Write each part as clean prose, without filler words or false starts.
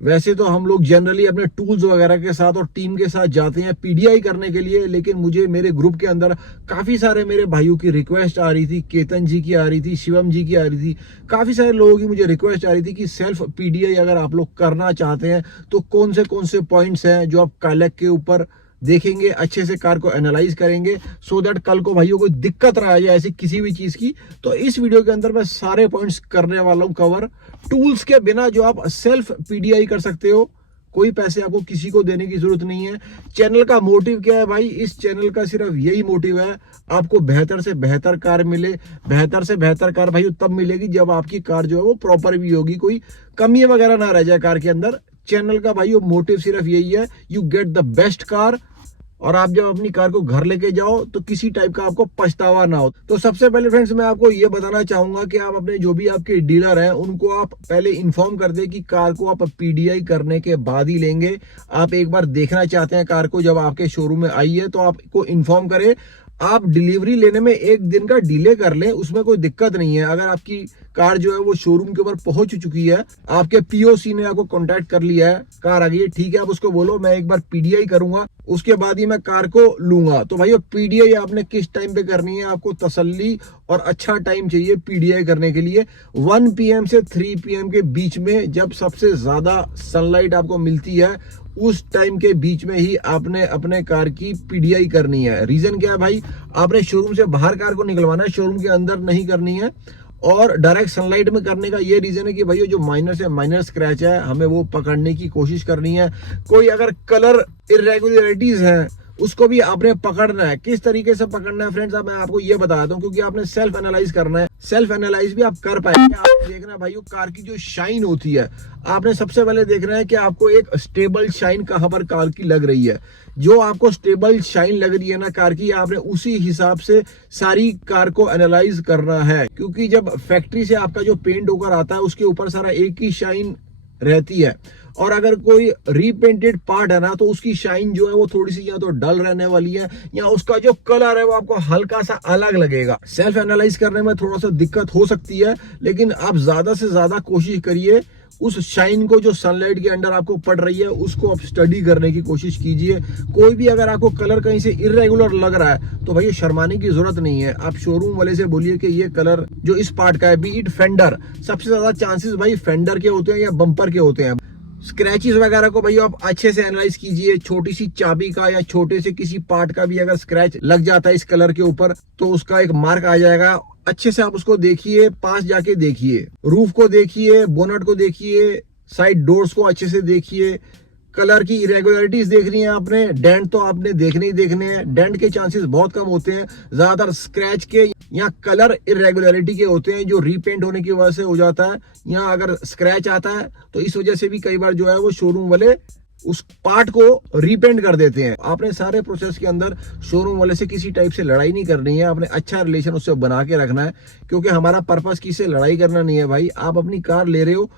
वैसे तो हम लोग जनरली अपने टूल्स वगैरह के साथ और टीम के साथ जाते हैं पीडीआई करने के लिए, लेकिन मुझे मेरे ग्रुप के अंदर काफी सारे मेरे भाइयों की रिक्वेस्ट आ रही थी, केतन जी की आ रही थी, शिवम जी की आ रही थी, काफी सारे लोगों की मुझे रिक्वेस्ट आ रही थी कि सेल्फ पीडीआई अगर आप लोग करना चाहते हैं तो कौन से पॉइंट्स हैं जो आप कालक के ऊपर देखेंगे, अच्छे से कार को एनालाइज करेंगे, सो दैट कल को भाइयों कोई दिक्कत ना आ जाए ऐसी किसी भी चीज की। तो इस वीडियो के अंदर मैं सारे पॉइंट्स करने वाला हूं कवर, टूल्स के बिना जो आप सेल्फ पीडीआई कर सकते हो, कोई पैसे आपको किसी को देने की जरूरत नहीं है। चैनल का मोटिव क्या है भाई? इस चैनल का सिर्फ यही मोटिव है, आपको बेहतर से बेहतर कार मिले। बेहतर से बेहतर कार भाई तब मिलेगी जब आपकी कार जो है वो प्रॉपर भी होगी, कोई कमी वगैरह ना रह जाए कार के अंदर। चैनल का भाई मोटिव सिर्फ यही है, you get the best car, और आप जब अपनी कार को घर लेके जाओ तो किसी टाइप का आपको पछतावा ना हो। तो सबसे पहले फ्रेंड्स मैं आपको ये बताना चाहूंगा कि आप अपने जो भी आपके डीलर हैं उनको आप पहले इन्फॉर्म कर दे कि कार को आप पीडीआई करने के बाद ही लेंगे। आप एक बार देखना चाहते हैं कार को, जब आपके शोरूम में आई है तो आपको इन्फॉर्म करें। आप डिलीवरी लेने में एक दिन का डिले कर लें, उसमें कोई दिक्कत नहीं है। अगर आपकी कार जो है वो शोरूम के ऊपर पहुंच चुकी है, आपके पीओसी ने आपको कांटेक्ट कर लिया है, कार आ गई है, ठीक है, आप उसको बोलो मैं एक बार पीडीआई करूंगा, उसके बाद ही मैं कार को लूंगा। तो भाई पीडीआई आपने किस टाइम पे करनी है? आपको तसल्ली और अच्छा टाइम चाहिए पीडीआई करने के लिए। 1 PM से 3 PM के बीच में, जब सबसे ज्यादा सनलाइट आपको मिलती है, उस टाइम के बीच में ही आपने अपने कार की पीडीआई करनी है। रीजन क्या है भाई? आपने शोरूम से बाहर कार को निकलवाना है, शोरूम के अंदर नहीं करनी है। और डायरेक्ट सनलाइट में करने का ये रीजन है कि भाई जो माइनर से माइनर स्क्रैच है हमें वो पकड़ने की कोशिश करनी है। कोई अगर कलर इरेगुलरिटीज हैं उसको भी आपने पकड़ना है। किस तरीके से पकड़ना है फ्रेंड्स, अब मैं आपको ये बताता हूँ, क्योंकि आपने सेल्फ एनालाइज करना है। सेल्फ एनालाइज भी आप कर पाएंगे। आप देखना भाई कार की जो शाइन होती है, आपने सबसे पहले देखना है कि आपको एक स्टेबल शाइन कहां पर कार की लग रही है। जो आपको स्टेबल शाइन लग रही है ना कार की, आपने उसी हिसाब से सारी कार को एनालाइज करना है। क्योंकि जब फैक्ट्री से आपका जो पेंट होकर आता है उसके ऊपर सारा एक ही शाइन रहती है, और अगर कोई रीपेंटेड पार्ट है ना तो उसकी शाइन जो है वो थोड़ी सी या तो डल रहने वाली है, या उसका जो कलर है वो आपको हल्का सा अलग लगेगा। सेल्फ एनालाइज करने में थोड़ा सा दिक्कत हो सकती है, लेकिन आप ज्यादा से ज्यादा कोशिश करिए उस शाइन को जो सनलाइट के अंडर आपको पड़ रही है उसको आप स्टडी करने की कोशिश कीजिए। कोई भी अगर आपको कलर कहीं से इरेगुलर लग रहा है तो भाई शर्माने की जरूरत नहीं है। आप शोरूम वाले से बोलिए कि ये कलर जो इस पार्ट का है, बी इट फेंडर, सबसे ज्यादा चांसेस भाई फेंडर के होते हैं या बम्पर के होते हैं। स्क्रैचेस वगैरह को भाई आप अच्छे से एनालाइज कीजिए। छोटी सी चाबी का या छोटे से किसी पार्ट का भी अगर स्क्रैच लग जाता है इस कलर के ऊपर तो उसका एक मार्क आ जाएगा। अच्छे से आप उसको देखिए, पास जाके देखिए, रूफ को देखिए, बोनट को देखिए, साइड डोर्स को अच्छे से देखिए। कलर की इरेगुलरिटीज देखनी है आपने, डेंट तो आपने देखने ही देखने हैं। डेंट के चांसेस बहुत कम होते हैं, ज्यादातर स्क्रैच के या कलर इरेगुलरिटी के होते हैं जो रीपेंट होने की वजह से हो जाता है, या अगर स्क्रैच आता है तो इस वजह से भी कई बार जो है वो शोरूम वाले उस पार्ट को रीपेंट कर देते हैं। आपने सारे प्रोसेस के अंदर शोरूम वाले से किसी टाइप से लड़ाई नहीं करनी है, आपने अच्छा रिलेशन उससे बना के रखना है, क्योंकि हमारा पर्पस किसी से लड़ाई करना नहीं है भाई। आप अपनी कार ले रहे हो,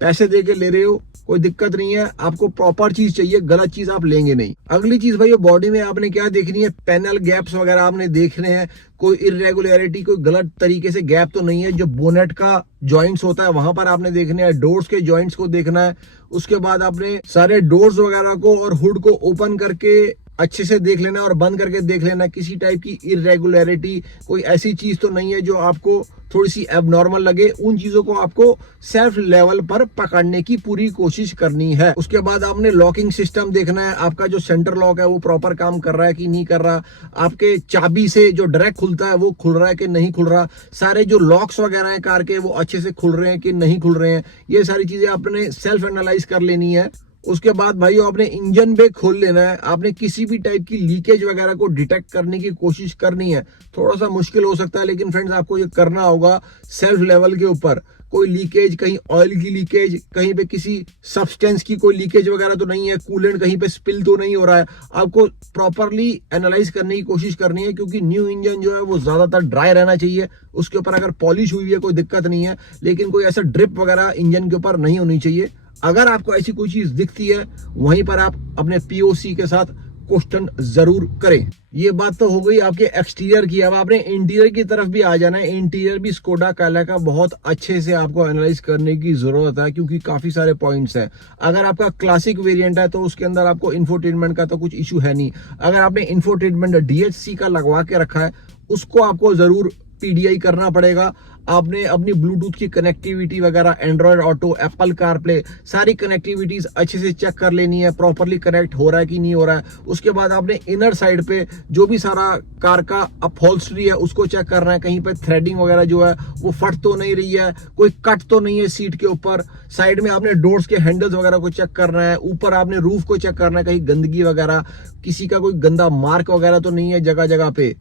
पैसे दे के ले रहे हो, कोई दिक्कत नहीं है, आपको प्रॉपर चीज चाहिए, गलत चीज आप लेंगे नहीं। अगली चीज भाई बॉडी में आपने क्या देखनी है? पैनल गैप्स वगैरह आपने देखने हैं, कोई इरेगुलरिटी, कोई गलत तरीके से गैप तो नहीं है। जो बोनेट का जॉइंट्स होता है वहां पर आपने देखने हैं, डोर्स के जॉइंट्स को देखना है। उसके बाद आपने सारे डोर्स वगैरह को और हुड को ओपन करके अच्छे से देख लेना और बंद करके देख लेना, किसी टाइप की इरेगुलरिटी, कोई ऐसी चीज तो नहीं है जो आपको थोड़ी सी एबनॉर्मल लगे। उन चीजों को आपको सेल्फ लेवल पर पकड़ने की पूरी कोशिश करनी है। उसके बाद आपने लॉकिंग सिस्टम देखना है, आपका जो सेंटर लॉक है वो प्रॉपर काम कर रहा है कि नहीं कर रहा, आपके चाबी से जो डायरेक्ट खुलता है वो खुल रहा है कि नहीं खुल रहा, सारे जो लॉक्स वगैरह हैं कार के वो अच्छे से खुल रहे हैं कि नहीं खुल रहे हैं। ये सारी चीजें आपने सेल्फ एनालाइज कर लेनी है। उसके बाद भाई आपने इंजन पे खोल लेना है, आपने किसी भी टाइप की लीकेज वगैरह को डिटेक्ट करने की कोशिश करनी है। थोड़ा सा मुश्किल हो सकता है, लेकिन फ्रेंड्स आपको ये करना होगा सेल्फ लेवल के ऊपर। कोई लीकेज, कहीं ऑयल की लीकेज, कहीं पे किसी सब्सटेंस की कोई लीकेज वगैरह तो नहीं है, कूलेंट कहीं पे स्पिल तो नहीं हो रहा है, आपको प्रॉपरली एनालाइज करने की कोशिश करनी है। क्योंकि न्यू इंजन जो है वो ज्यादातर ड्राई रहना चाहिए, उसके ऊपर अगर पॉलिश हुई है कोई दिक्कत नहीं है, लेकिन कोई ऐसा ड्रिप वगैरह इंजन के ऊपर नहीं होनी चाहिए। अगर आपको ऐसी कोई चीज दिखती है वहीं पर आप अपने पीओसी के साथ क्वेश्चन जरूर करें। ये बात तो हो गई आपके एक्सटीरियर की। अब आपने इंटीरियर की तरफ भी आ जाना है। इंटीरियर भी स्कोडा काला का बहुत अच्छे से आपको एनालाइज करने की जरूरत है, क्योंकि काफी सारे पॉइंट्स हैं। अगर आपका क्लासिक वेरिएंट है तो उसके अंदर आपको इंफोटेनमेंट का तो कुछ इशू है नहीं। अगर आपने इंफोटेनमेंट DHC का लगवा के रखा है, उसको आपको जरूर PDI करना पड़ेगा। आपने अपनी ब्लूटूथ की कनेक्टिविटी वगैरह, एंड्रॉयड ऑटो, एप्पल कारप्ले, सारी कनेक्टिविटीज अच्छे से चेक कर लेनी है, प्रॉपरली कनेक्ट हो रहा है कि नहीं हो रहा है। उसके बाद आपने इनर साइड पे जो भी सारा कार का अपहोल्स्ट्री है उसको चेक करना है, कहीं पे थ्रेडिंग वगैरह जो है वो फट तो नहीं रही है, कोई कट तो नहीं है सीट के ऊपर। साइड में आपने डोर्स के हैंडल्स वगैरह को चेक करना है। ऊपर आपने रूफ को चेक करना है, कहीं गंदगी वगैरह, किसी का कोई गंदा मार्क वगैरह तो नहीं है जगह जगह पे,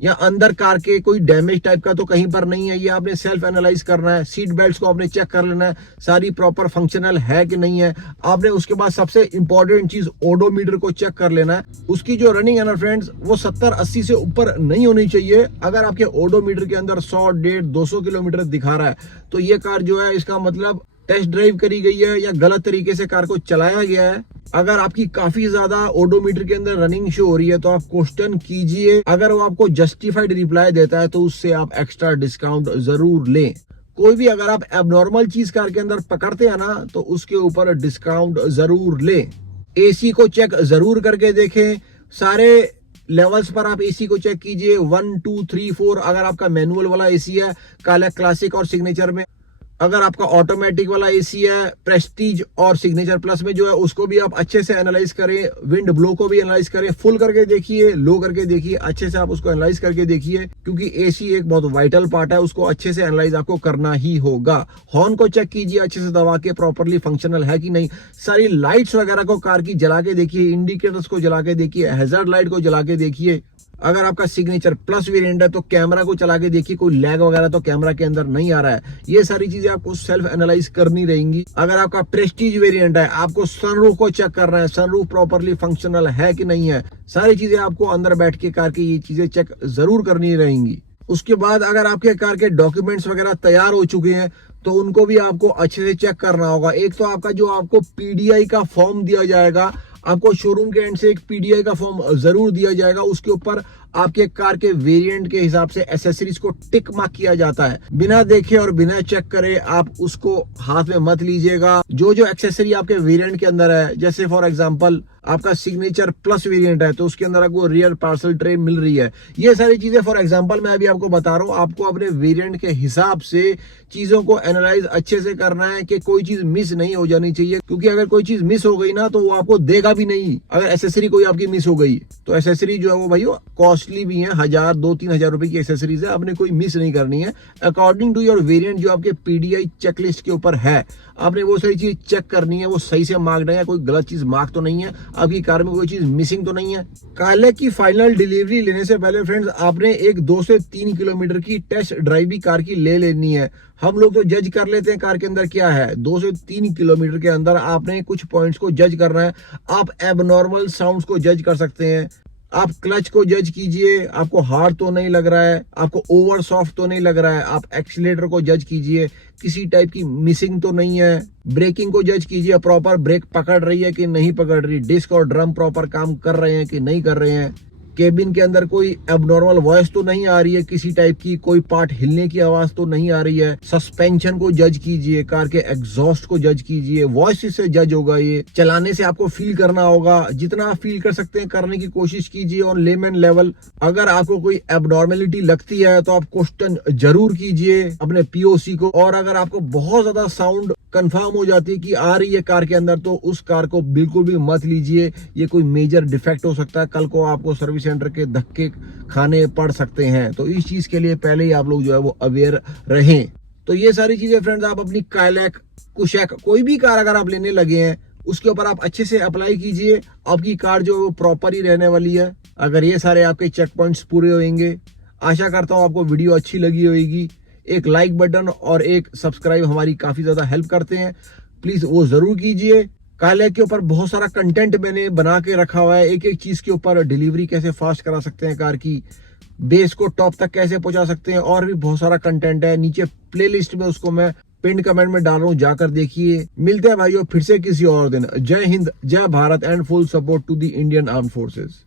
या अंदर कार के कोई डैमेज टाइप का तो कहीं पर नहीं है। ये आपने सेल्फ एनालाइज करना है। सीट बेल्ट्स को आपने चेक कर लेना है, सारी प्रॉपर फंक्शनल है कि नहीं है। आपने उसके बाद सबसे इंपॉर्टेंट चीज ओडोमीटर को चेक कर लेना है। उसकी जो रनिंग है ना फ्रेंड्स, वो 70-80 से ऊपर नहीं होनी चाहिए। अगर आपके ओडोमीटर के अंदर 100, 150, 200 किलोमीटर दिखा रहा है तो ये कार जो है, इसका मतलब टेस्ट ड्राइव करी गई है या गलत तरीके से कार को चलाया गया है। अगर आपकी काफी ज्यादा ओडोमीटर के अंदर रनिंग शो हो रही है तो आप क्वेश्चन कीजिए। अगर वो आपको जस्टिफाइड रिप्लाई देता है तो उससे आप एक्स्ट्रा डिस्काउंट जरूर लें। कोई भी अगर आप एबनॉर्मल चीज कार के अंदर पकड़ते हैं ना तो उसके ऊपर डिस्काउंट जरूर लें। AC को चेक जरूर करके देखें। सारे लेवल्स पर आप AC को चेक कीजिए, 1, 2, 3, 4। अगर आपका मैनुअल वाला AC है काला क्लासिक और सिग्नेचर में, अगर आपका ऑटोमेटिक वाला AC है प्रेस्टीज और सिग्नेचर प्लस में जो है, उसको भी आप अच्छे से एनालाइज करें। विंड ब्लो को भी एनालाइज करें, फुल करके देखिए, लो करके देखिए, अच्छे से आप उसको एनालाइज करके देखिए, क्योंकि AC एक बहुत वाइटल पार्ट है, उसको अच्छे से एनालाइज आपको करना ही होगा। हॉर्न को चेक कीजिए अच्छे से दबा के, प्रॉपरली फंक्शनल है कि नहीं। सारी लाइट्स वगैरह को कार की जला के देखिए, इंडिकेटर्स को जला के देखिए, हैजर्ड लाइट को जला के देखिए। अगर आपका सिग्नेचर प्लस वेरिएंट है तो कैमरा को चला के देखिए, कोई लैग वगैरह तो कैमरा के अंदर नहीं आ रहा है। ये सारी चीजें आपको सेल्फ एनालाइज करनी रहेंगी। अगर आपका प्रेस्टीज वेरिएंट है, आपको सनरूफ को चेक करना है, सनरूफ प्रॉपरली फंक्शनल है कि नहीं है। सारी चीजें आपको अंदर बैठ के कार की ये चीजें चेक जरूर करनी रहेंगी। उसके बाद अगर आपके कार के डॉक्यूमेंट्स वगैरह तैयार हो चुके हैं तो उनको भी आपको अच्छे से चेक करना होगा। एक तो आपका जो आपको PDI का फॉर्म दिया जाएगा, आपको शोरूम के एंड से एक PDI का फॉर्म जरूर दिया जाएगा। उसके ऊपर आपके कार के वेरिएंट के हिसाब से एसेसरीज को टिक मार्क किया जाता है। बिना देखे और बिना चेक करे आप उसको हाथ में मत लीजिएगा। जो जो एक्सेसरी आपके वेरिएंट के अंदर है, जैसे फॉर एग्जांपल आपका सिग्नेचर प्लस वेरिएंट है तो उसके अंदर आपको रियर पार्सल ट्रे मिल रही है। ये सारी चीजें फॉर एग्जांपल मैं अभी आपको बता रहा हूँ। आपको अपने वेरिएंट के हिसाब से चीजों को एनालाइज अच्छे से करना है कि कोई चीज मिस नहीं हो जानी चाहिए, क्योंकि अगर कोई चीज मिस हो गई ना तो वो आपको देगा भी नहीं। अगर एसेसरी कोई आपकी मिस हो गई तो एसेसरी जो है वो भाई कॉस्टली भी है, 1000, 2-3 हजार रुपए की एसेसरीज है, आपने कोई मिस नहीं करनी है। अकॉर्डिंग टू योर वेरिएंट जो आपके PDI चेकलिस्ट के ऊपर है, आपने वो सारी चीज चेक करनी है, वो सही से मार्क्ड है या कोई गलत चीज मार्क तो नहीं है, आपकी कार में कोई चीज मिसिंग तो नहीं है। काले की फाइनल डिलीवरी लेने से पहले फ्रेंड्स आपने एक 2 से 3 किलोमीटर की टेस्ट ड्राइव भी कार की ले लेनी है। हम लोग तो जज कर लेते हैं कार के अंदर क्या है। 2 से 3 किलोमीटर के अंदर आपने कुछ पॉइंट्स को जज करना है। आप एबनॉर्मल साउंड्स को जज कर सकते हैं, आप क्लच को जज कीजिए, आपको हार्ड तो नहीं लग रहा है, आपको ओवर सॉफ्ट तो नहीं लग रहा है। आप एक्सीलेटर को जज कीजिए, किसी टाइप की मिसिंग तो नहीं है। ब्रेकिंग को जज कीजिए, प्रॉपर ब्रेक पकड़ रही है कि नहीं पकड़ रही, डिस्क और ड्रम प्रॉपर काम कर रहे हैं कि नहीं कर रहे हैं। केबिन के अंदर कोई एबनॉर्मल वॉइस तो नहीं आ रही है किसी टाइप की, कोई पार्ट हिलने की आवाज तो नहीं आ रही है। सस्पेंशन को जज कीजिए, कार के एग्जॉस्ट को जज कीजिए, वॉइस से जज होगा। ये चलाने से आपको फील करना होगा, जितना आप फील कर सकते हैं करने की कोशिश कीजिए ऑन लेमन लेवल। अगर आपको कोई एबनॉर्मेलिटी लगती है तो आप क्वेश्चन जरूर कीजिए अपने POC को। और अगर आपको बहुत ज्यादा साउंड कंफर्म हो जाती है कि आ रही है कार के अंदर तो उस कार को बिल्कुल भी मत लीजिए, ये कोई मेजर डिफेक्ट हो सकता है, कल को आपको सर्विस सेंटर के धक्के खाने पड़ सकते हैं। तो इस चीज के लिए पहले ही आप लोग जो है वो अवेयर रहें। तो ये सारी चीजें फ्रेंड्स आप अपनी काइलैक, कुशैक, कोई भी कार अगर आप लेने लगे हैं उसके ऊपर आप अच्छे से अप्लाई कीजिए। आपकी कार जो है वो प्रॉपर ही रहने वाली है अगर ये सारे आपके चेक पॉइंट्स पूरे होंगे। आशा करता हूँ आपको वीडियो अच्छी लगी होगी। एक लाइक बटन और एक सब्सक्राइब हमारी काफी ज्यादा हेल्प करते हैं, प्लीज वो जरूर कीजिए। काइलैक के ऊपर बहुत सारा कंटेंट मैंने बना के रखा हुआ है, एक एक चीज के ऊपर डिलीवरी कैसे फास्ट करा सकते हैं कार की, बेस को टॉप तक कैसे पहुंचा सकते हैं, और भी बहुत सारा कंटेंट है। नीचे प्लेलिस्ट में उसको मैं पिन कमेंट में डाल रहा हूँ, जाकर देखिए। मिलते हैं भाइयों फिर से किसी और दिन। जय हिंद, जय Bharat and full support to the Indian arm forces.